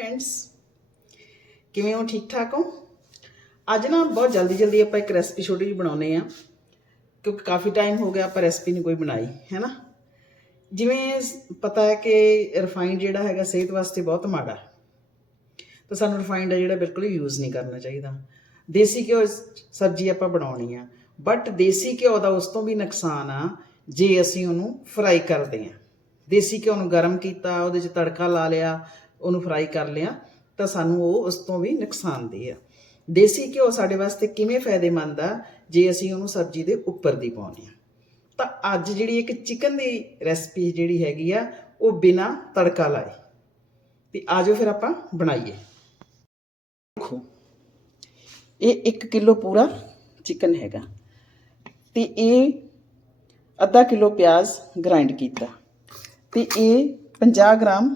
Friends ਕਿਵੇਂ ਹੋ? ਠੀਕ ਠਾਕ ਹੋ? ਅੱਜ ਨਾ ਬਹੁਤ ਜਲਦੀ ਜਲਦੀ ਆਪਾਂ ਇੱਕ ਰੈਸਪੀ ਛੋਟੀ ਜਿਹੀ ਬਣਾਉਨੇ ਆ ਕਿਉਂਕਿ ਕਾਫੀ ਟਾਈਮ ਹੋ ਗਿਆ ਆਪਾਂ ਰੈਸਪੀ ਨਹੀਂ ਕੋਈ ਬਣਾਈ, ਹੈ ਨਾ? ਜਿਵੇਂ ਪਤਾ ਹੈ ਕਿ ਰਿਫਾਈਨਡ ਜਿਹੜਾ ਹੈਗਾ ਸਿਹਤ ਵਾਸਤੇ ਬਹੁਤ ਮਾੜਾ ਤਾਂ ਸਾਨੂੰ ਰਿਫਾਈਨਡ ਹੈ ਜਿਹੜਾ ਬਿਲਕੁਲ ਯੂਜ਼ ਨਹੀਂ ਕਰਨਾ ਚਾਹੀਦਾ। ਦੇਸੀ ਘਿਓ ਸਬਜ਼ੀ ਆਪਾਂ ਬਣਾਉਣੀ ਆ ਬਟ ਦੇਸੀ ਘਿਓ ਦਾ ਉਸ ਤੋਂ ਵੀ ਨੁਕਸਾਨ ਆ, ਜੇ ਅਸੀਂ ਉਹਨੂੰ ਫਰਾਈ ਕਰਦੇ ਆ ਦੇਸੀ ਘਿਓ ਨੂੰ ਗਰਮ ਕੀਤਾ, ਉਹਦੇ 'ਚ ਤੜਕਾ ਲਾ ਲਿਆ ਉਹਨੂੰ ਫਰਾਈ ਕਰ ਲਿਆ, ਤਾਂ ਸਾਨੂੰ ਉਹ ਉਸ ਤੋਂ ਵੀ ਨੁਕਸਾਨਦੇ ਆ। ਦੇਸੀ ਘਿਓ ਸਾਡੇ ਵਾਸਤੇ ਕਿਵੇਂ ਫਾਇਦੇਮੰਦ ਆ? ਜੇ ਅਸੀਂ ਉਹਨੂੰ ਸਬਜ਼ੀ ਦੇ ਉੱਪਰ ਦੀ ਪਾਉਂਦੇ ਆ ਤਾਂ ਅੱਜ ਜਿਹੜੀ ਇੱਕ ਚਿਕਨ ਦੀ ਰੈਸਪੀ ਜਿਹੜੀ ਹੈਗੀ ਆ, ਉਹ ਬਿਨਾ ਤੜਕਾ ਲਾਏ। ਤੇ ਆਜੋ ਫਿਰ ਆਪਾਂ ਬਣਾਈਏ। ਦੇਖੋ, ਇਹ 1 ਕਿਲੋ ਪੂਰਾ ਚਿਕਨ ਹੈਗਾ। ਤੇ ਇਹ ਅੱਧਾ ਕਿਲੋ ਪਿਆਜ਼ ਗ੍ਰਾਈਂਡ ਕੀਤਾ। ਤੇ ਇਹ 50 ਗ੍ਰਾਮ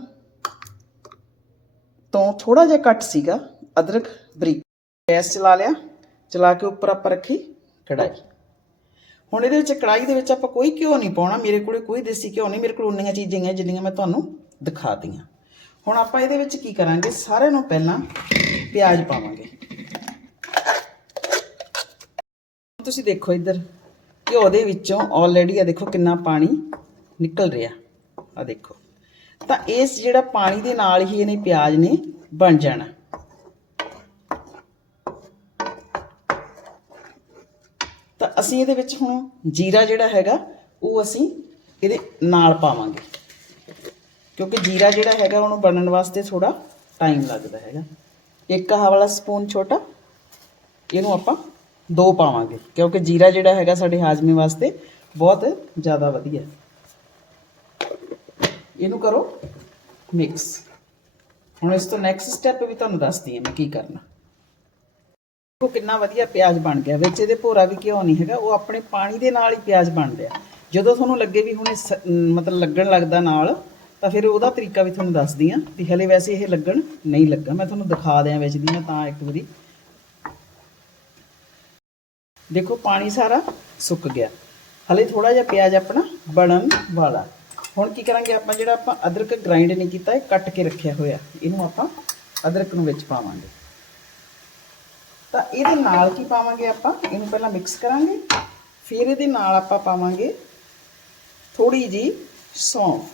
ਤੋਂ ਥੋੜਾ ਜਿਹਾ ਘੱਟ ਸੀਗਾ, ਅਦਰਕ, ਬਰੀਕ। ਗੈਸ ਚਲਾ ਲਿਆ, ਚਲਾ ਕੇ ਉੱਪਰ ਆਪਾਂ ਰੱਖੀ ਕੜਾਈ ਹੁਣ ਇਹਦੇ ਵਿੱਚ ਕੜਾਈ ਦੇ ਵਿੱਚ ਆਪਾਂ ਕੋਈ ਘਿਓ ਨਹੀਂ ਪਾਉਣਾ, ਮੇਰੇ ਕੋਲੇ ਕੋਈ ਦੇਸੀ ਘਿਓ ਨਹੀਂ, ਮੇਰੇ ਕੋਲ ਉਨੀਆਂ ਚੀਜ਼ਾਂ ਹੀ ਜਿੰਨੀਆਂ ਮੈਂ ਤੁਹਾਨੂੰ ਦਿਖਾਤੀਆਂ ਹੁਣ ਆਪਾਂ ਇਹਦੇ ਵਿੱਚ ਕੀ ਕਰਾਂਗੇ, ਸਾਰਿਆਂ ਨੂੰ ਪਹਿਲਾਂ ਪਿਆਜ਼ ਪਾਵਾਂਗੇ। ਤੁਸੀਂ ਦੇਖੋ ਇੱਧਰ, ਘਿਓ ਦੇ ਵਿੱਚੋਂ ਆਲਰੇਡੀ ਆ ਦੇਖੋ ਕਿੰਨਾ ਪਾਣੀ ਨਿਕਲ ਰਿਹਾ। ਆ ਦੇਖੋ। ਤਾਂ ਇਸ ਜਿਹੜਾ ਪਾਣੀ ਦੇ ਨਾਲ ਹੀ ਇਹਨੇ ਪਿਆਜ਼ ਨੇ ਬਣ ਜਾਣਾ। ਤਾਂ ਅਸੀਂ ਇਹਦੇ ਵਿੱਚ ਹੁਣ ਜੀਰਾ ਜਿਹੜਾ ਹੈਗਾ, ਉਹ ਅਸੀਂ ਇਹਦੇ ਨਾਲ ਪਾਵਾਂਗੇ। ਕਿਉਂਕਿ ਜੀਰਾ ਜਿਹੜਾ ਹੈਗਾ, ਉਹਨੂੰ ਬਣਨ ਵਾਸਤੇ ਥੋੜਾ ਟਾਈਮ ਲੱਗਦਾ ਹੈਗਾ। ਇੱਕ ਆਹ ਵਾਲਾ ਸਪੂਨ ਛੋਟਾ, ਇਹਨੂੰ ਆਪਾਂ ਦੋ ਪਾਵਾਂਗੇ। ਕਿਉਂਕਿ ਜੀਰਾ ਜਿਹੜਾ ਹੈਗਾ ਸਾਡੇ ਹਾਜ਼ਮੇ ਵਾਸਤੇ ਬਹੁਤ ਜ਼ਿਆਦਾ ਵਧੀਆ। ਇਹਨੂੰ ਕਰੋ ਮਿਕਸ ਹੁਣ ਇਸ ਤੋਂ ਨੈਕਸਟ ਸਟੈਪ ਵੀ ਤੁਹਾਨੂੰ ਦੱਸਦੀ ਹਾਂ ਮੈਂ ਕੀ ਕਰਨਾ। ਦੇਖੋ ਕਿੰਨਾ ਵਧੀਆ ਪਿਆਜ਼ ਬਣ ਗਿਆ। ਵਿੱਚ ਇਹਦੇ ਭੋਰਾ ਵੀ ਘਿਓ ਨਹੀਂ ਹੈਗਾ, ਉਹ ਆਪਣੇ ਪਾਣੀ ਦੇ ਨਾਲ ਹੀ ਪਿਆਜ਼ ਬਣ ਰਿਹਾ। ਜਦੋਂ ਤੁਹਾਨੂੰ ਲੱਗੇ ਵੀ ਹੁਣ ਮਤਲਬ ਲੱਗਣ ਲੱਗਦਾ ਨਾਲ, ਤਾਂ ਫਿਰ ਉਹਦਾ ਤਰੀਕਾ ਵੀ ਤੁਹਾਨੂੰ ਦੱਸਦੀ ਹਾਂ ਵੀ ਹਲੇ ਵੈਸੇ ਇਹ ਲੱਗਣ ਨਹੀਂ ਲੱਗਾ। ਮੈਂ ਤੁਹਾਨੂੰ ਦਿਖਾ ਦਿਆਂ ਵਿੱਚ ਦੀ ਮੈਂ ਤਾਂ ਇੱਕ ਵਾਰੀ। ਦੇਖੋ ਪਾਣੀ ਸਾਰਾ ਸੁੱਕ ਗਿਆ। ਹਲੇ ਥੋੜਾ ਜਿਹਾ ਪਿਆਜ਼ ਆਪਣਾ ਬਣਨ ਵਾਲਾ। ਹੁਣ ਕੀ ਕਰਾਂਗੇ ਆਪਾਂ, ਜਿਹੜਾ ਆਪਾਂ ਅਦਰਕ ਗ੍ਰਾਈਂਡ ਨਹੀਂ ਕੀਤਾ, ਇਹ ਕੱਟ ਕੇ ਰੱਖਿਆ ਹੋਇਆ। ਇਹਨੂੰ ਆਪਾਂ ਅਦਰਕ ਨੂੰ ਵਿੱਚ ਪਾਵਾਂਗੇ। ਤਾਂ ਇਹਦੇ ਨਾਲ ਕੀ ਪਾਵਾਂਗੇ ਆਪਾਂ? ਇਹਨੂੰ ਪਹਿਲਾਂ ਮਿਕਸ ਕਰਾਂਗੇ। ਫਿਰ ਇਹਦੇ ਨਾਲ ਆਪਾਂ ਪਾਵਾਂਗੇ ਥੋੜੀ ਜੀ ਸੌਂਫ।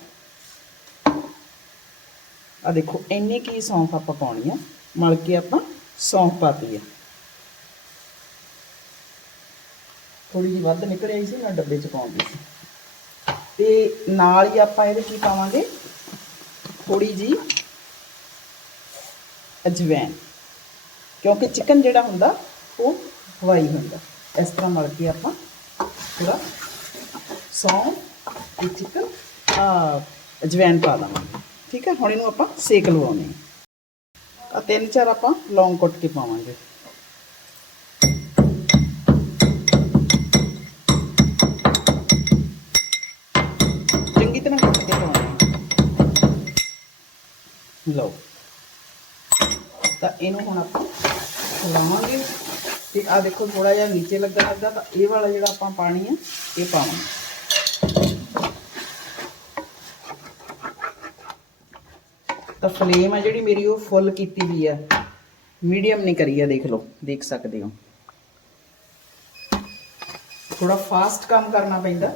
ਆ ਦੇਖੋ, ਇੰਨੀ ਕੀ ਸੌਂਫ ਆਪਾਂ ਪਾਉਣੀ ਆ। ਮਲ ਕੇ ਆਪਾਂ ਸੌਂਫ ਪਾਤੀ ਆ। ਥੋੜੀ ਜਿਹੀ ਵੱਧ ਨਿਕਲ ਆਈ ਸੀ, ਮੈਂ ਡੱਬੇ 'ਚ ਪਾਉਂਦੀ ਸੀ। ਤੇ ਨਾਲ ਹੀ ਆਪਾਂ ਇਹਦੇ ਕੀ ਪਾਵਾਂਗੇ? ਥੋੜੀ ਜੀ ਅਜਵੈਨ। ਕਿਉਂਕਿ ਚਿਕਨ ਜਿਹੜਾ ਹੁੰਦਾ, ਉਹ ਹਵਾਈ ਹੁੰਦਾ। ਇਸ ਤਰ੍ਹਾਂ ਮਲ ਕੇ ਆਪਾਂ ਥੋੜਾ ਸੌਂ ਤੇ ਚਿਕਨ ਅਜਵੈਨ ਪਾ ਦਾਂਗੇ। ਠੀਕ ਹੈ? ਹੁਣ ਇਹਨੂੰ ਆਪਾਂ ਸੇਕ ਲਵਾਉਣੇ ਆ। ਤਿੰਨ ਚਾਰ ਆਪਾਂ ਲੌਂਗ ਕੁੱਟ ਕੇ ਪਾਵਾਂਗੇ। ਲਓ। ਤਾਂ ਇਹਨੂੰ ਹੁਣ ਆਪਾਂ ਖਲਾਵਾਂਗੇ ਤੇ ਆ ਦੇਖੋ ਥੋੜਾ ਜਿਹਾ ਨੀਚੇ ਲੱਗਣ ਲੱਗਾ ਤਾਂ ਇਹ ਵਾਲਾ ਜਿਹੜਾ ਆਪਾਂ ਪਾਣੀ ਆ, ਇਹ ਪਾਵਾਂਗੇ। ਤਾਂ ਫਲੇਮ ਆ ਜਿਹੜੀ ਮੇਰੀ, ਉਹ ਫੁੱਲ ਕੀਤੀ ਵੀ ਆ। ਮੀਡੀਅਮ ਨਹੀਂ ਕਰੀ ਆ, ਦੇਖ ਲਓ, ਦੇਖ ਸਕਦੇ ਹੋ। ਥੋੜਾ ਫਾਸਟ ਕੰਮ ਕਰਨਾ ਪੈਂਦਾ।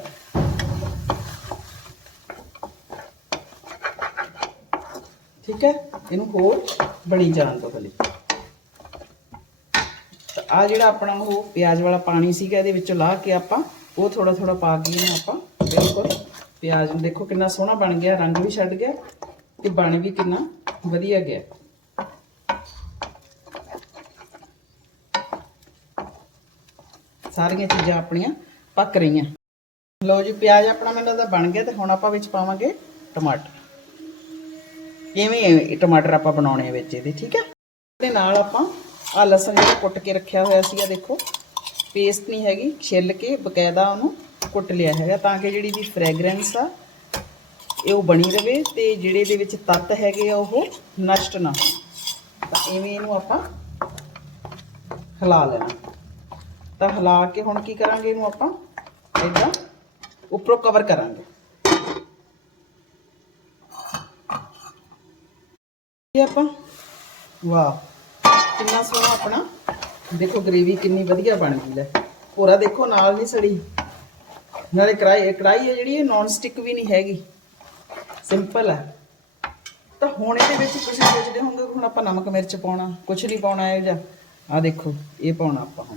ਠੀਕ ਹੈ? ਇਹਨੂੰ ਹੋਰ ਬਣੀ ਜਾਣ ਦੋ ਹਲੇ ਆ ਜਿਹੜਾ ਆਪਣਾ ਉਹ ਪਿਆਜ਼ ਵਾਲਾ ਪਾਣੀ ਸੀਗਾ, ਇਹਦੇ ਵਿੱਚੋਂ ਲਾਹ ਕੇ ਆਪਾਂ ਉਹ ਥੋੜਾ ਥੋੜਾ ਪਾ ਕੇ ਇਹਨੂੰ ਆਪਾਂ ਬਿਲਕੁਲ ਪਿਆਜ਼ ਨੂੰ ਦੇਖੋ ਕਿੰਨਾ ਸੋਹਣਾ ਬਣ ਗਿਆ, ਰੰਗ ਵੀ ਛੱਡ ਗਿਆ ਤੇ ਬਣ ਵੀ ਕਿੰਨਾ ਵਧੀਆ ਗਿਆ। ਸਾਰੀਆਂ ਚੀਜ਼ਾਂ ਆਪਣੀਆਂ ਪੱਕ ਰਹੀਆਂ। ਲਓ ਜੀ, ਪਿਆਜ਼ ਆਪਣਾ ਮੈਨੂੰ ਲੱਗਦਾ ਬਣ ਗਿਆ ਤੇ ਹੁਣ ਆਪਾਂ ਵਿੱਚ ਪਾਵਾਂਗੇ ਟਮਾਟਰ। ਇਵੇਂ ਇਹ ਟਮਾਟਰ ਆਪਾਂ ਬਣਾਉਣੇ ਆ ਵਿੱਚ ਇਹਦੇ, ਠੀਕ ਹੈ? ਇਹਦੇ ਨਾਲ ਆਪਾਂ ਆ ਲਸਣ ਜਿਹੜਾ ਕੁੱਟ ਕੇ ਰੱਖਿਆ ਹੋਇਆ ਸੀਗਾ, ਦੇਖੋ। ਪੇਸਟ ਨਹੀਂ ਹੈਗੀ, ਛਿੱਲ ਕੇ ਬਕਾਇਦਾ ਉਹਨੂੰ ਕੁੱਟ ਲਿਆ ਹੈਗਾ ਤਾਂ ਕਿ ਜਿਹੜੀ ਦੀ ਫ੍ਰੈਗਰੈਂਸ ਆ, ਇਹ ਉਹ ਬਣੀ ਰਵੇ ਤੇ ਜਿਹੜੇ ਇਹਦੇ ਵਿੱਚ ਤੱਤ ਹੈਗੇ ਆ, ਉਹ ਨਸ਼ਟ ਨਾ ਹੋਣ। ਤਾਂ ਐਵੇਂ ਇਹਨੂੰ ਆਪਾਂ ਹਿਲਾ ਲੈਣਾ। ਤਾਂ ਹਿਲਾ ਕੇ ਹੁਣ ਕੀ ਕਰਾਂਗੇ ਇਹਨੂੰ ਆਪਾਂ? ਇਦਾਂ ਉੱਪਰੋਂ ਕਵਰ ਕਰਾਂਗੇ। ਇਹ ਆਪਾਂ? ਵਾਹ। ਕਿੰਨਾ ਸੋਹਣਾ ਆਪਣਾ। ਦੇਖੋ ਗ੍ਰੇਵੀ ਕਿੰਨੀ ਵਧੀਆ ਬਣ ਗਈ ਲੈ। ਪੂਰਾ ਦੇਖੋ ਨਾਲ ਨਹੀਂ ਸੜੀ। ਨਾਲੇ ਕੜਾਈ ਕੜਾਈ ਹੈ ਜਿਹੜੀ ਇਹ ਨਾਨ ਸਟਿਕ ਵੀ ਨਹੀਂ ਹੈਗੀ। ਸਿੰਪਲ ਹੈ। ਤਾਂ ਹੁਣ ਇਹਦੇ ਵਿੱਚ ਤੁਸੀਂ ਸੋਚਦੇ ਹੋਵੋਗੇ ਕਿ ਹੁਣ ਆਪਾਂ ਨਮਕ ਮਿਰਚ ਪਾਉਣਾ ਕੁਝ ਨਹੀਂ ਪਾਉਣਾ ਇਹ ਜਾਂ ਆ ਦੇਖੋ ਇਹ ਪਾਉਣਾ ਆਪਾਂ ਹੁਣ।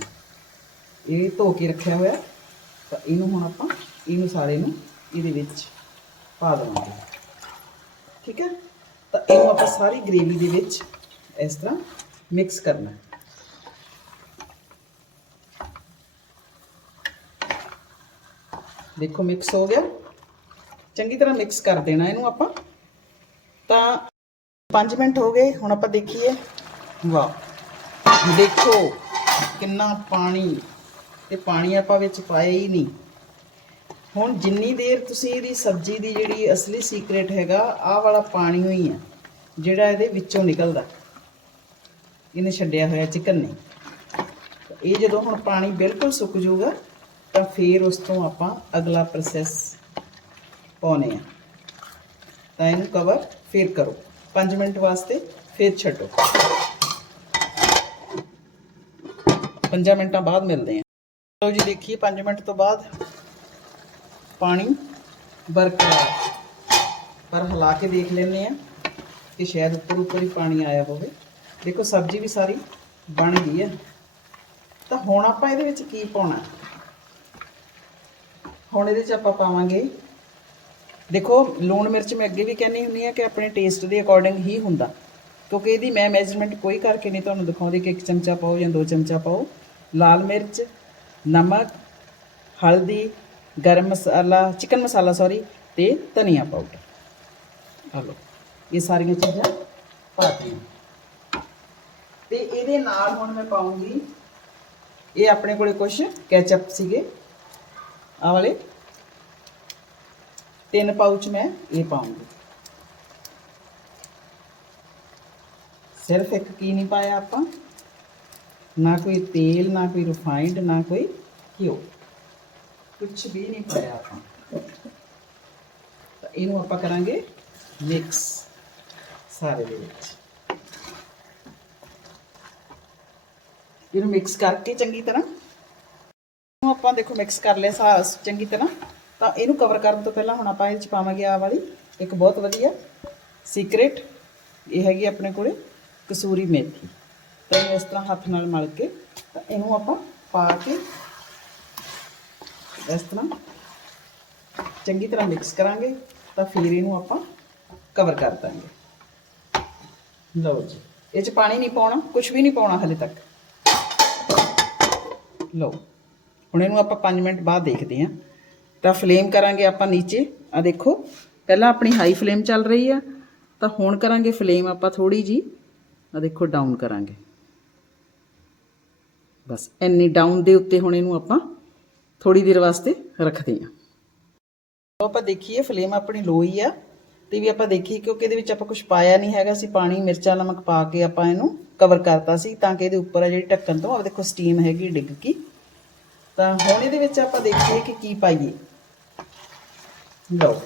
ਇਹ ਧੋ ਕੇ ਰੱਖਿਆ ਹੋਇਆ। ਤਾਂ ਇਹਨੂੰ ਹੁਣ ਆਪਾਂ ਇਹਨੂੰ ਸਾਰੇ ਨੂੰ ਇਹਦੇ ਵਿੱਚ ਪਾ ਦੇਵਾਂਗੇ। ਠੀਕ ਹੈ? ਤਾਂ ਇਹਨੂੰ ਆਪਾਂ ਸਾਰੀ ਗ੍ਰੇਵੀ ਦੇ ਵਿੱਚ ਇਸ ਤਰ੍ਹਾਂ ਮਿਕਸ ਕਰਨਾ ਦੇਖੋ ਮਿਕਸ ਹੋ ਗਿਆ। ਚੰਗੀ ਤਰ੍ਹਾਂ ਮਿਕਸ ਕਰ ਦੇਣਾ ਇਹਨੂੰ ਆਪਾਂ। ਤਾਂ 5 ਮਿੰਟ ਹੋ ਗਏ, ਹੁਣ ਆਪਾਂ ਦੇਖੀਏ। ਵਾਹ ਦੇਖੋ ਕਿੰਨਾ ਪਾਣੀ। ਤੇ ਪਾਣੀ ਆਪਾਂ ਵਿੱਚ ਪਾਇਆ ਹੀ ਨਹੀਂ। ਹੁਣ ਜਿੰਨੀ ਦੇਰ ਤੁਸੀਂ ਇਹਦੀ ਸਬਜ਼ੀ ਦੀ ਜਿਹੜੀ ਅਸਲੀ ਸੀਕ੍ਰੇਟ ਹੈਗਾ, ਆਹ ਵਾਲਾ ਪਾਣੀ ਹੋਈ ਹੈ, ਜਿਹੜਾ ਇਹਦੇ ਵਿੱਚੋਂ ਨਿਕਲਦਾ। ਇਹਨੇ ਛੱਡਿਆ ਹੋਇਆ ਚਿਕਨ ਨੇ ਇਹ ਜਦੋਂ ਹੁਣ ਪਾਣੀ ਬਿਲਕੁਲ ਸੁੱਕ ਜਾਊਗਾ, ਤਾਂ ਫਿਰ ਉਸ ਤੋਂ ਆਪਾਂ ਅਗਲਾ ਪ੍ਰੋਸੈਸ ਪਾਉਨੇ ਆ। ਤਾਂ ਇਹਨੂੰ ਕਵਰ ਫਿਰ ਕਰੋ। 5 ਮਿੰਟ ਵਾਸਤੇ ਫਿਰ ਛੱਡੋ। 5 ਮਿੰਟਾਂ ਬਾਅਦ ਮਿਲਦੇ ਆ। ਲਓ ਜੀ, ਦੇਖੀਏ 5 ਮਿੰਟ ਤੋਂ ਬਾਅਦ। ਪਾਣੀ ਬਰਕਰਾਰ। ਪਰ ਹਿਲਾ ਕੇ ਦੇਖ ਲੈਂਦੇ ਆ ਕਿ ਸ਼ਾਇਦ ਉੱਪਰ ਉੱਪਰ ਹੀ ਪਾਣੀ ਆਇਆ ਹੋਵੇ। ਦੇਖੋ, ਸਬਜ਼ੀ ਵੀ ਸਾਰੀ ਬਣ ਗਈ ਹੈ। ਤਾਂ ਹੁਣ ਆਪਾਂ ਇਹਦੇ ਵਿੱਚ ਕੀ ਪਾਉਣਾ? ਹੁਣ ਇਹਦੇ ਚ ਆਪਾਂ ਪਾਵਾਂਗੇ, ਦੇਖੋ, ਲੂਣ ਮਿਰਚ ਮੈਂ ਅੱਗੇ ਵੀ ਕਹਿੰਦੀ ਹੁੰਦੀ ਆ ਕਿ ਆਪਣੇ ਟੇਸਟ ਦੇ ਅਕੋਰਡਿੰਗ ਹੀ ਹੁੰਦਾ। ਕਿਉਂਕਿ ਇਹਦੀ ਮੈਂ ਮੈਜ਼ਰਮੈਂਟ ਕੋਈ ਕਰਕੇ ਨਹੀਂ ਤੁਹਾਨੂੰ ਦਿਖਾਉਂਦੀ ਕਿ ਇੱਕ ਚਮਚਾ ਪਾਓ ਜਾਂ ਦੋ ਚਮਚਾ ਪਾਓ। ਲਾਲ ਮਿਰਚ, ਨਮਕ, ਹਲਦੀ ਗਰਮ ਮਸਾਲਾ ਚਿਕਨ ਮਸਾਲਾ ਸੌਰੀ ਤੇ ਧਨੀਆ ਪਾਊਡਰ ਆ ਲਓ ਇਹ ਸਾਰੀਆਂ ਚੀਜ਼ਾਂ ਪਾ ਦਿੱਤੀਆਂ ਤੇ ਇਹਦੇ ਨਾਲ ਹੁਣ ਮੈਂ ਪਾਉਂਗੀ ਇਹ ਆਪਣੇ ਕੋਲੇ ਕੁਝ ਕੈਚਅਪ ਸੀਗੇ ਆ ਵਾਲੇ ਤਿੰਨ ਪਾਊਚ ਮੈਂ ਇਹ ਪਾਉਂਗੀ ਸਿਰਫ ਇੱਕ ਕੀ ਨਹੀਂ ਪਾਇਆ ਆਪਾਂ ਨਾ ਕੋਈ ਤੇਲ ਨਾ ਕੋਈ ਰਿਫਾਈਨਡ ਨਾ ਕੋਈ ਘਿਓ ਕੁਝ ਵੀ ਨਹੀਂ ਪਾਇਆ ਆਪਾਂ। ਤਾਂ ਇਹਨੂੰ ਆਪਾਂ ਕਰਾਂਗੇ ਮਿਕਸ ਸਾਰੇ ਦੇ ਵਿੱਚ। ਇਹਨੂੰ ਮਿਕਸ ਕਰਕੇ ਚੰਗੀ ਤਰ੍ਹਾਂ। ਨੂੰ ਆਪਾਂ ਦੇਖੋ ਮਿਕਸ ਕਰ ਲਿਆ ਸਾ ਚੰਗੀ ਤਰ੍ਹਾਂ। ਤਾਂ ਇਹਨੂੰ ਕਵਰ ਕਰਨ ਤੋਂ ਪਹਿਲਾਂ ਹੁਣ ਆਪਾਂ ਇਹਦੇ ਚ ਪਾਵਾਂਗੇ ਆ ਵਾਲੀ। ਇੱਕ ਬਹੁਤ ਵਧੀਆ ਸੀਕ੍ਰੇਟ ਇਹ ਹੈਗੀ ਆਪਣੇ ਕੋਲੇ ਕਸੂਰੀ ਮੇਥੀ। ਤਾਂ ਇਹਨੂੰ ਇਸ ਤਰ੍ਹਾਂ ਹੱਥ ਨਾਲ ਮਲ ਕੇ ਤਾਂ ਇਹਨੂੰ ਆਪਾਂ ਪਾ ਕੇ ਇਸ ਤਰ੍ਹਾਂ। ਚੰਗੀ ਤਰ੍ਹਾਂ ਮਿਕਸ ਕਰਾਂਗੇ ਤਾਂ ਫਿਰ ਇਹਨੂੰ ਆਪਾਂ ਕਵਰ ਕਰ ਦਾਂਗੇ। ਲਓ ਜੀ। ਇਹ ਚ ਪਾਣੀ ਨਹੀਂ ਪਾਉਣਾ ਕੁਝ ਵੀ ਨਹੀਂ ਪਾਉਣਾ ਹਲੇ ਤੱਕ। ਲਓ ਹੁਣ ਇਹਨੂੰ ਆਪਾਂ 5 ਮਿੰਟ ਬਾਅਦ ਦੇਖਦੇ ਹਾਂ। ਤਾਂ ਫਲੇਮ ਕਰਾਂਗੇ ਆਪਾਂ ਨੀਚੇ। ਆ ਦੇਖੋ ਪਹਿਲਾਂ ਆਪਣੀ ਹਾਈ ਫਲੇਮ ਚੱਲ ਰਹੀ ਆ ਤਾਂ ਹੁਣ ਕਰਾਂਗੇ ਫਲੇਮ ਆਪਾਂ ਥੋੜੀ ਜੀ ਆ ਦੇਖੋ ਡਾਊਨ ਕਰਾਂਗੇ। ਬਸ ਇੰਨੀ ਡਾਊਨ ਦੇ ਉੱਤੇ ਹੁਣ ਇਹਨੂੰ ਆਪਾਂ ਥੋੜੀ ਦੇਰ ਵਾਸਤੇ ਰੱਖਦੇ ਹਾਂ। ਆਪਾਂ ਦੇਖੀਏ ਫਲੇਮ ਆਪਣੀ ਲੋ ਹੀ ਆ ਤੇ ਵੀ ਆਪਾਂ ਦੇਖੀਏ ਕਿਉਂਕਿ ਇਹਦੇ ਵਿੱਚ ਆਪਾਂ ਕੁਝ ਪਾਇਆ ਨਹੀਂ ਹੈਗਾ। ਸੀ ਪਾਣੀ, ਮਿਰਚਾਂ, ਨਮਕ ਪਾ ਕੇ ਆਪਾਂ ਇਹਨੂੰ ਕਵਰ ਕਰਤਾ ਸੀ ਤਾਂ ਕਿ ਇਹਦੇ ਉੱਪਰ ਆ ਜਿਹੜੀ ਢੱਕਣ ਤੋਂ ਆ ਦੇਖੋ ਸਟੀਮ ਹੈਗੀ ਡਿੱਗ ਕੀ ਤਾਂ ਹੁਣ ਇਹਦੇ ਵਿੱਚ ਆਪਾਂ ਦੇਖੀਏ ਕਿ ਕੀ ਪਾਈਏ। ਲਓ,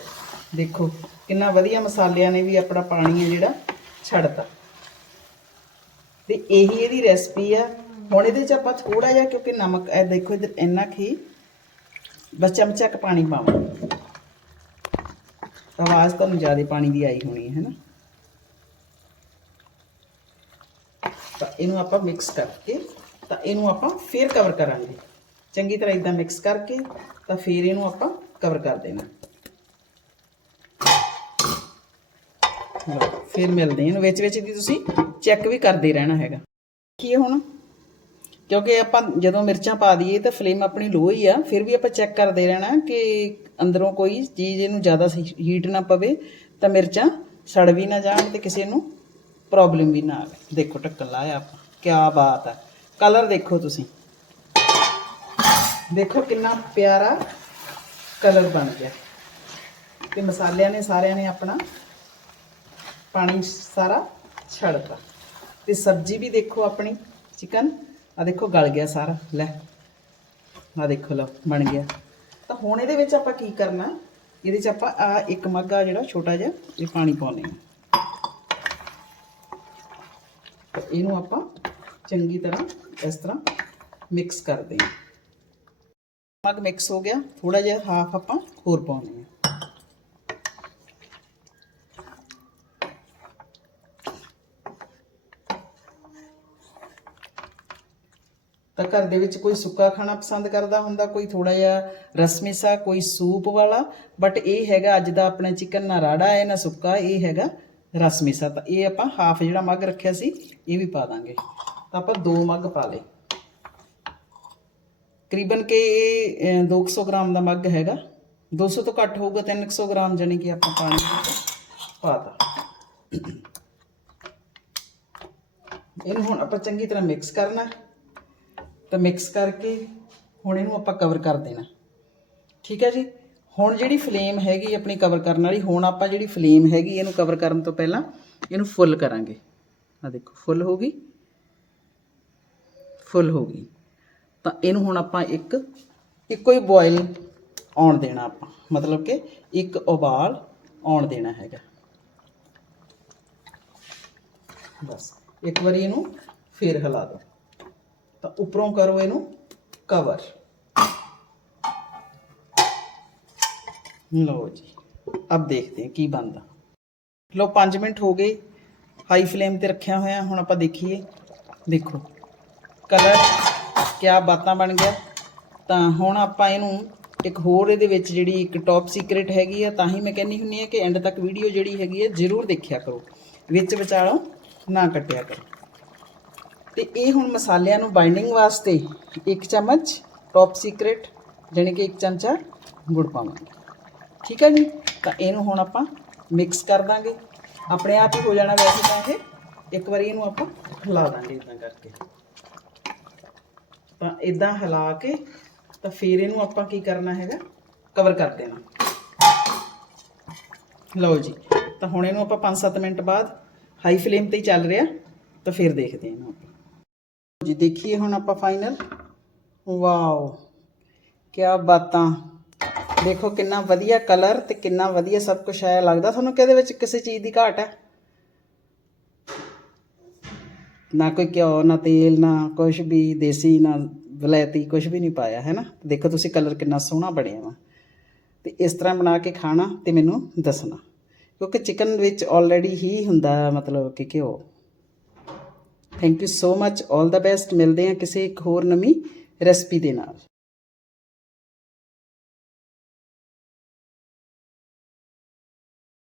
ਦੇਖੋ ਕਿੰਨਾ ਵਧੀਆ ਮਸਾਲਿਆਂ ਨੇ ਵੀ ਆਪਣਾ ਪਾਣੀ ਹੈ ਜਿਹੜਾ ਛੱਡਤਾ। ਤੇ ਇਹੀ ਇਹਦੀ ਰੈਸਪੀ ਆ। ਹੁਣ ਇਹਦੇ ਚ ਆਪਾਂ ਥੋੜਾ ਜਿਹਾ ਕਿਉਂਕਿ ਨਮਕ, ਇਹ ਦੇਖੋ ਇਧਰ ਇੰਨਾ ਕੀ ਬਸ ਚਮਚਾ ਕ ਪਾਣੀ ਪਾਵਾਂਗੇ ਆਵਾਜ਼ ਤੁਹਾਨੂੰ ਜ਼ਿਆਦਾ ਪਾਣੀ ਦੀ ਆਈ ਹੋਣੀ ਹੈ ਨਾ? ਤਾਂ ਇਹਨੂੰ ਆਪਾਂ ਮਿਕਸ ਕਰਕੇ, ਤਾਂ ਇਹਨੂੰ ਆਪਾਂ ਫੇਰ ਕਵਰ ਕਰਾਂਗੇ। ਚੰਗੀ ਤਰ੍ਹਾਂ ਇਦਾਂ ਮਿਕਸ ਕਰਕੇ, ਤਾਂ ਫੇਰ ਇਹਨੂੰ ਆਪਾਂ ਕਵਰ ਕਰ ਦੇਣਾ। ਲਓ, ਫਿਰ ਮਿਲਦੇ ਹਾਂ। ਇਹਨੂੰ ਵਿੱਚ ਵਿੱਚ ਦੀ ਤੁਸੀਂ ਚੈੱਕ ਵੀ ਕਰਦੇ ਰਹਿਣਾ ਹੈਗਾ। ਕੀ ਹੁਣ? ਕਿਉਂਕਿ ਆਪਾਂ ਜਦੋਂ ਮਿਰਚਾਂ ਪਾ ਦਈਏ ਤਾਂ ਫਲੇਮ ਆਪਣੀ ਲੋ ਹੀ ਆ, ਫਿਰ ਵੀ ਆਪਾਂ ਚੈੱਕ ਕਰਦੇ ਰਹਿਣਾ ਕਿ ਅੰਦਰੋਂ ਕੋਈ ਚੀਜ਼ ਇਹਨੂੰ ਜ਼ਿਆਦਾ ਹੀਟ ਨਾ ਪਵੇ ਤਾਂ ਮਿਰਚਾਂ ਸੜ ਵੀ ਨਾ ਜਾਣ ਤੇ ਕਿਸੇ ਨੂੰ ਪ੍ਰੋਬਲਮ ਵੀ ਨਾ ਆਵੇ। ਦੇਖੋ ਢੱਕਣ ਲਾਇਆ ਆਪਾਂ ਕੀ ਬਾਤ ਆ। ਕਲਰ ਦੇਖੋ ਤੁਸੀਂ। ਦੇਖੋ ਕਿੰਨਾ ਪਿਆਰਾ ਕਲਰ ਬਣ ਗਿਆ। ਤੇ ਮਸਾਲਿਆਂ ਨੇ ਸਾਰਿਆਂ ਨੇ ਆਪਣਾ ਪਾਣੀ ਸਾਰਾ ਛੱਡਤਾ। ਤੇ ਸਬਜ਼ੀ ਵੀ ਦੇਖੋ ਆਪਣੀ ਚਿਕਨ ਆ ਦੇਖੋ, ਗਲ ਗਿਆ ਸਾਰਾ, ਲੈ। ਆ ਦੇਖੋ, ਲਓ, ਬਣ ਗਿਆ। ਤਾਂ ਹੁਣ ਇਹਦੇ ਵਿੱਚ ਆਪਾਂ ਕੀ ਕਰਨਾ? ਇਹਦੇ ਚ ਆਪਾਂ ਆ ਇੱਕ ਮੱਗ ਆ ਜਿਹੜਾ ਛੋਟਾ ਜਿਹਾ, ਇਹ ਪਾਣੀ ਪਾਉਣੇ ਆ ਇਹਨੂੰ ਆਪਾਂ ਚੰਗੀ ਤਰ੍ਹਾਂ ਇਸ ਤਰ੍ਹਾਂ ਮਿਕਸ ਕਰਦੇ ਹਾਂ। ਮੱਗ ਮਿਕਸ ਹੋ ਗਿਆ ਥੋੜਾ ਜਿਹਾ ਹਾਫ ਆਪਾਂ ਹੋਰ ਪਾਉਣੇ ਆ ਤਾਂ ਘਰ ਦੇ ਵਿੱਚ ਕੋਈ ਸੁੱਕਾ ਖਾਣਾ ਪਸੰਦ ਕਰਦਾ ਹੁੰਦਾ ਕੋਈ ਥੋੜਾ ਜਿਹਾ ਰਸਮੀਸਾ ਕੋਈ ਸੂਪ ਵਾਲਾ। ਬਟ ਇਹ ਹੈਗਾ ਅੱਜ ਦਾ ਆਪਣਾ ਚਿਕਨ ਨਾ ਰਾੜਾ ਹੈ ਨਾ ਸੁੱਕਾ ਇਹ ਹੈਗਾ ਰਸਮੀਸਾ ਤਾਂ ਇਹ ਆਪਾਂ ਹਾਫ ਜਿਹੜਾ ਮੱਗ ਰੱਖਿਆ ਸੀ ਇਹ ਵੀ ਪਾ ਦਾਂਗੇ। ਤਾਂ ਆਪਾਂ ਦੋ ਮੱਗ ਪਾ ਲਏ। ਕਰੀਬਨ ਕਿ ਇਹ ਅਹ, 200 ਗ੍ਰਾਮ ਦਾ ਮੱਗ ਹੈਗਾ। 200 ਤੋਂ ਘੱਟ ਹੋਊਗਾ 300 ਗ੍ਰਾਮ ਜਾਨੀ ਕਿ ਆਪਾਂ ਪਾਣੀ ਪਾਤਾ ਇਹਨੂੰ ਹੁਣ ਆਪਾਂ ਚੰਗੀ ਤਰ੍ਹਾਂ ਮਿਕਸ ਕਰਨਾ। ਤਾਂ ਮਿਕਸ ਕਰਕੇ ਹੁਣ ਇਹਨੂੰ ਆਪਾਂ ਕਵਰ ਕਰ ਦੇਣਾ। ਠੀਕ ਹੈ ਜੀ? ਹੁਣ ਜਿਹੜੀ ਫਲੇਮ ਹੈਗੀ ਆਪਣੀ ਕਵਰ ਕਰਨ ਵਾਲੀ, ਹੁਣ ਆਪਾਂ ਜਿਹੜੀ ਫਲੇਮ ਹੈਗੀ ਇਹਨੂੰ ਕਵਰ ਕਰਨ ਤੋਂ ਪਹਿਲਾਂ ਇਹਨੂੰ ਫੁੱਲ ਕਰਾਂਗੇ। ਆ ਦੇਖੋ ਫੁੱਲ ਹੋ ਗਈ। ਫੁੱਲ ਹੋ ਗਈ। ਤਾਂ ਇਹਨੂੰ ਹੁਣ ਆਪਾਂ ਇੱਕ, ਇੱਕੋ ਹੀ ਬੋਇਲ ਆਉਣ ਦੇਣਾ ਆਪਾਂ। ਮਤਲਬ ਕਿ ਇੱਕ ਉਬਾਲ ਆਉਣ ਦੇਣਾ ਹੈਗਾ। ਬਸ, ਇੱਕ ਵਾਰੀ ਇਹਨੂੰ ਫੇਰ ਹਿਲਾ ਦਿਓ। ਤਾਂ ਉੱਪਰੋਂ ਕਰੋ ਇਹਨੂੰ ਕਵਰ ਲਓ ਜੀ ਅਬ ਦੇਖਦੇ ਹਾਂ ਕੀ ਬਣਦਾ। ਲਓ 5 ਮਿੰਟ ਹੋ ਗਏ ਹਾਈ ਫਲੇਮ ਤੇ ਰੱਖਿਆ ਹੋਇਆ, ਹੁਣ ਆਪਾਂ ਦੇਖੀਏ। ਦੇਖੋ ਕਲਰ ਕਿਆ ਬਾਤਾਂ ਬਣ ਗਿਆ। ਤਾਂ ਹੁਣ ਆਪਾਂ ਇਹਨੂੰ ਇੱਕ ਹੋਰ ਇਹਦੇ ਵਿੱਚ ਜਿਹੜੀ ਇੱਕ ਟੌਪ ਸੀਕ੍ਰੇਟ ਹੈਗੀ ਆ, ਤਾਂ ਹੀ ਮੈਂ ਕਹਿੰਦੀ ਹੁੰਨੀ ਆ ਕਿ ਐਂਡ ਤੱਕ ਵੀਡੀਓ ਜਿਹੜੀ ਹੈਗੀ ਹੈ ਜ਼ਰੂਰ ਦੇਖਿਆ ਕਰੋ। ਵਿੱਚ ਵਿਚਾਲੋਂ, ਨਾ ਕੱਟਿਆ ਕਰੋ। ਤੇ ਇਹ ਹੁਣ ਮਸਾਲਿਆਂ ਨੂੰ ਬਾਈਂਡਿੰਗ ਵਾਸਤੇ ਇੱਕ ਚਮਚ ਟੌਪ ਸੀਕ੍ਰੇਟ ਜਾਣੀ ਕਿ ਇੱਕ ਚਮਚਾ ਗੁੜ ਪਾਵਾਂਗੇ। ਠੀਕ ਹੈ ਜੀ? ਤਾਂ ਇਹਨੂੰ ਹੁਣ ਆਪਾਂ ਮਿਕਸ ਕਰ ਦਾਂਗੇ। ਆਪਣੇ ਆਪ ਹੀ ਹੋ ਜਾਣਾ ਵੈਸੇ ਤਾਂ ਇਹ। ਇੱਕ ਵਾਰੀ ਇਹਨੂੰ ਆਪਾਂ ਹਿਲਾ ਦਾਂਗੇ ਇਦਾਂ ਕਰਕੇ। ਤਾਂ ਇਦਾਂ ਹਿਲਾ ਕੇ ਤਾਂ ਫਿਰ ਇਹਨੂੰ ਆਪਾਂ ਕੀ ਕਰਨਾ ਹੈਗਾ? ਕਵਰ ਕਰ ਦੇਣਾ। ਲਓ ਜੀ। ਤਾਂ ਹੁਣ ਇਹਨੂੰ ਆਪਾਂ 5-7 ਮਿੰਟ ਬਾਅਦ ਹਾਈ ਫਲੇਮ ਤੇ ਹੀ ਚੱਲ ਰਿਹਾ। ਤਾਂ ਫਿਰ ਦੇਖਦੇ ਹਾਂ ਇਹਨੂੰ ਆਪਾਂ। ਜੀ, ਦੇਖੀਏ ਹੁਣ ਆਪਾਂ ਫਾਈਨਲ ਵਾਓ ਕੀ ਬਾਤਾਂ। ਦੇਖੋ ਕਿੰਨਾ ਵਧੀਆ ਕਲਰ ਤੇ ਕਿੰਨਾ ਵਧੀਆ ਸਭ ਕੁਝ ਆਇਆ, ਲੱਗਦਾ ਤੁਹਾਨੂੰ ਕਿਹਦੇ ਵਿੱਚ ਕਿਸੇ ਚੀਜ਼ ਦੀ ਘਾਟ ਹੈ? ਨਾ ਕੋਈ ਘਿਓ, ਨਾ ਤੇਲ, ਨਾ ਕੁਝ ਵੀ, ਦੇਸੀ, ਨਾ ਵਲੈਤੀ ਕੁਝ ਵੀ ਨਹੀਂ ਪਾਇਆ, ਹੈ ਨਾ? ਦੇਖੋ ਤੁਸੀਂ ਕਲਰ ਕਿੰਨਾ ਸੋਹਣਾ ਬਣਿਆ ਵਾ। ਤੇ ਇਸ ਤਰ੍ਹਾਂ ਬਣਾ ਕੇ ਖਾਣਾ ਤੇ ਮੈਨੂੰ ਦੱਸਣਾ। ਕਿਉਂਕਿ ਚਿਕਨ ਵਿੱਚ ਆਲਰੇਡੀ ਹੀ ਹੁੰਦਾ ਮਤਲਬ ਕਿ ਘਿਓ। ਥੈਂਕ ਯੂ ਸੋ ਮੱਚ 올 ਦਾ ਬੈਸਟ ਮਿਲਦੇ ਹਾਂ ਕਿਸੇ ਇੱਕ ਹੋਰ ਨਵੀਂ ਰੈਸਪੀ ਦੇ ਨਾਲ.